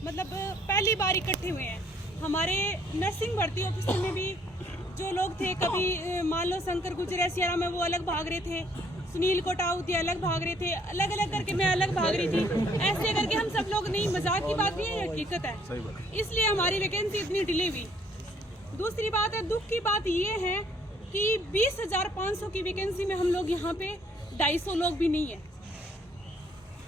मतलब पहली बार इकट्ठे हुए हैं। हमारे नर्सिंग भर्ती ऑफिसर में भी जो लोग थे, कभी मान लो शंकर गुजर सियारा में वो अलग भाग रहे थे, सुनील कोटाउती अलग भाग रहे थे, अलग अलग करके मैं अलग भाग रही थी। ऐसे करके हम सब लोग, नहीं मजाक की बात नहीं है, ये हकीकत है, इसलिए हमारी वैकेंसी इतनी डिले हुई। दूसरी बात है, दुख की बात ये है कि 20,500 की वैकेंसी में हम लोग यहाँ पे 250 लोग भी नहीं है।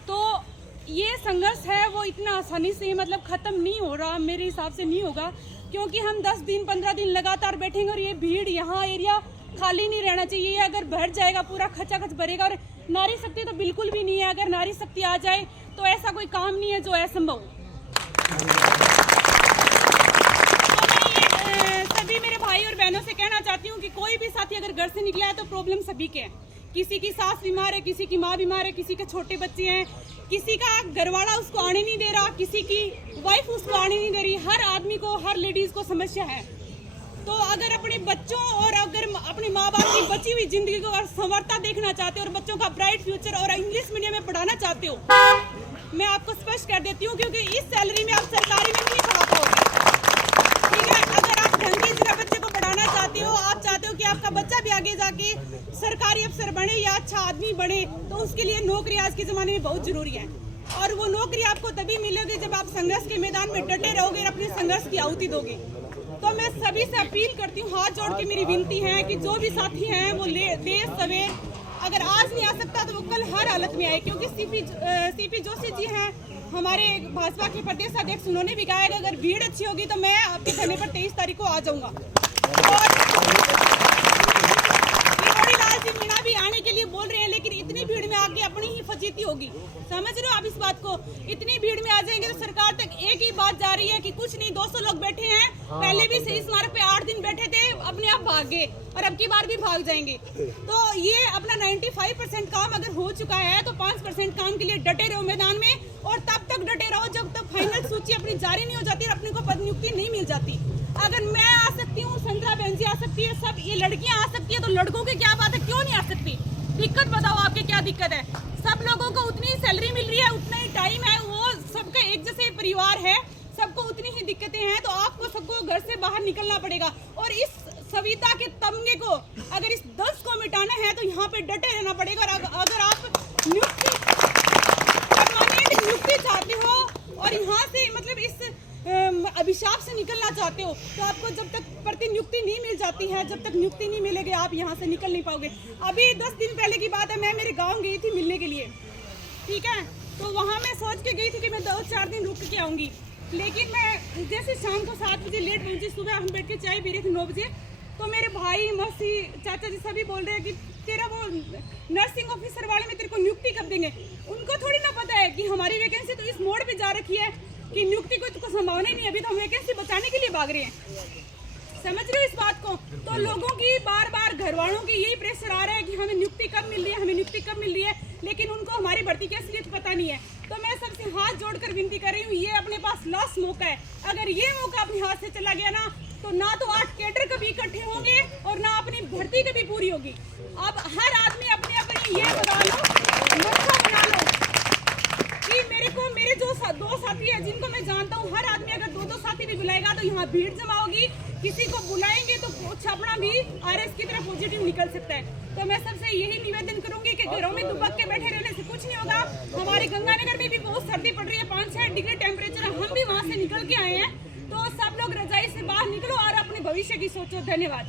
तो ये संघर्ष है वो इतना आसानी से मतलब खत्म नहीं हो रहा, मेरे हिसाब से नहीं होगा, क्योंकि हम 10 दिन 15 दिन लगातार बैठेंगे और ये भीड़, यहाँ एरिया खाली नहीं रहना चाहिए। अगर भर जाएगा पूरा खचाखच भरेगा। और नारी शक्ति तो बिल्कुल भी नहीं है। अगर नारी शक्ति आ जाए तो ऐसा कोई काम नहीं है जो असंभव। सभी मेरे भाई और बहनों से कहना चाहती हूँ कि कोई भी साथी अगर घर से निकला है तो प्रॉब्लम सभी के हैं। किसी की सास बीमार है, किसी की माँ बीमार है, किसी के छोटे बच्चे हैं, किसी का घरवाला उसको आने नहीं दे रहा, किसी की वाइफ उसको आने नहीं दे रही। हर आदमी को, हर लेडीज को समस्या है। तो अगर अपने बच्चों और अगर अपने माँ बाप की बची हुई जिंदगी को और संवरता देखना चाहते हो और बच्चों का ब्राइट फ्यूचर और इंग्लिश मीडियम में पढ़ाना चाहते हो, मैं आपको स्पष्ट कर देती हूँ, क्योंकि इस सैलरी में आप सरकारी में नहीं पढ़ा पाओगे। ठीक है, अगर आप ढंग की जगह बच्चे को पढ़ाना चाहते हो, आप चाहते हो कि आपका बच्चा भी आगे जाके सरकारी अफसर बने या अच्छा आदमी बने, तो उसके लिए नौकरी आज के जमाने में बहुत जरूरी है। और वो नौकरी आपको तभी मिलेगी जब आप संघर्ष के मैदान में डटे रहोगे और अपने संघर्ष की आहुति दोगे। तो मैं सभी से अपील करती हूँ, हाथ जोड़ के मेरी विनती है कि जो भी साथी हैं वो देर सवेर, अगर आज नहीं आ सकता तो वो कल हर हालत में आए, क्योंकि सीपी जोशी जी हैं हमारे भाजपा के प्रदेश अध्यक्ष, उन्होंने भी कहा है कि अगर भीड़ अच्छी होगी तो मैं आपके धरने पर 23 तारीख को आ जाऊंगा। जी मीणा भी आने के लिए बोल रहे हैं, लेकिन इतनी भीड़ में आके अपनी ही फजीती होगी। समझ रहे हो आप इस बात को? इतनी भीड़ में आ जाएंगे तो सरकार तक एक ही बात जा रही है कि कुछ नहीं, 200 लोग बैठे हैं, पहले भी शहीद स्मारक पे 8 दिन बैठे थे, अपने आप भाग गए और अब की बार भी भाग जाएंगे। तो ये अपना 95% काम अगर हो चुका है तो 5% काम के लिए डटे रहो मैदान में, और तब तक डटे रहो जब तक फाइनल सूची अपनी जारी नहीं हो जाती और अपने को पद नियुक्ति नहीं मिल जाती। अगर मैं आ सकती हूँ, संतरा बहन जी आ सकती है, सब ये लड़कियां आ सकती है, तो लड़कों की क्या बात है, क्यों नहीं आ सकती? दिक्कत बताओ, आपके क्या दिक्कत है? सब लोगों को उतनी ही सैलरी मिल रही है, उतना ही टाइम है, वो सबका एक जैसे परिवार है, सबको उतनी ही दिक्कतें हैं। तो आपको सबको घर से बाहर निकलना पड़ेगा और इस सविता के तमगे को, अगर इस 10 को मिटाना है तो यहाँ पे डटे रहना पड़ेगा। और अगर आप नियुक्ति चाहते हो और यहाँ से मतलब इस अभिशाप से निकलना चाहते हो, तो आपको जब तक प्रतिनियुक्ति नहीं मिल जाती है, जब तक नियुक्ति नहीं मिलेगी, आप यहाँ से निकल नहीं पाओगे। अभी 10 दिन पहले की बात है, मैं मेरे गांव गई थी मिलने के लिए, ठीक है, तो वहाँ मैं सोच के गई थी कि मैं 2-4 दिन रुक के आऊँगी, लेकिन मैं जैसे शाम को 7 बजे लेट पहुँची, सुबह हम बैठ के चाय पी रहे थे 9 बजे, तो मेरे भाई, मौसी, चाचा जी सभी बोल रहे हैं कि तेरा वो नर्सिंग ऑफिसर वाले में तेरे को नियुक्ति कब देंगे। उनको थोड़ी ना पता है कि हमारी वैकेंसी तो इस मोड़ पे जा रखी है कि नियुक्ति को तो संभावना ही नहीं, अभी तो हम वैकेंसी बचाने के लिए भाग रहे हैं। समझ रहे हो इस बात को? तो लोगों की बार बार घर वालों की यही प्रेशर आ रहा है कि हमें नियुक्ति कब मिल रही है, हमें नियुक्ति कब मिल रही है, लेकिन उनको हमारी भर्ती की असलियत पता नहीं है। तो मैं सबसे हाथ जोड़कर विनती कर रही हूँ, ये अपने पास लास्ट मौका है। अगर ये मौका अपने हाथ से चला गया ना, तो ना तो 8 कैडर कभी इकट्ठे होंगे और ना अपनी भर्ती कभी पूरी होगी। अब हर आदमी अपने अपने ये बना लो, मौका बना लो कि मेरे जो 2 साथी है जिनको मैं जानता हूँ, हर आदमी अगर 2-2 साथी भी बुलाएगा तो यहाँ भीड़ जमा होगी। किसी को बुलाएंगे तो छपड़ा भी आरएस की तरफ पॉजिटिव निकल सकता है। तो मैं सबसे यही निवेदन करूंगी कि घरों में दुबक के बैठे रहने से कुछ नहीं होगा। हमारे गंगानगर में भी बहुत सर्दी पड़ रही है, 5-6 डिग्री टेम्परेचर है, हम भी वहाँ से निकल के आए हैं। तो सब लोग रजाई से बाहर निकलो और अपने भविष्य की सोचो। धन्यवाद।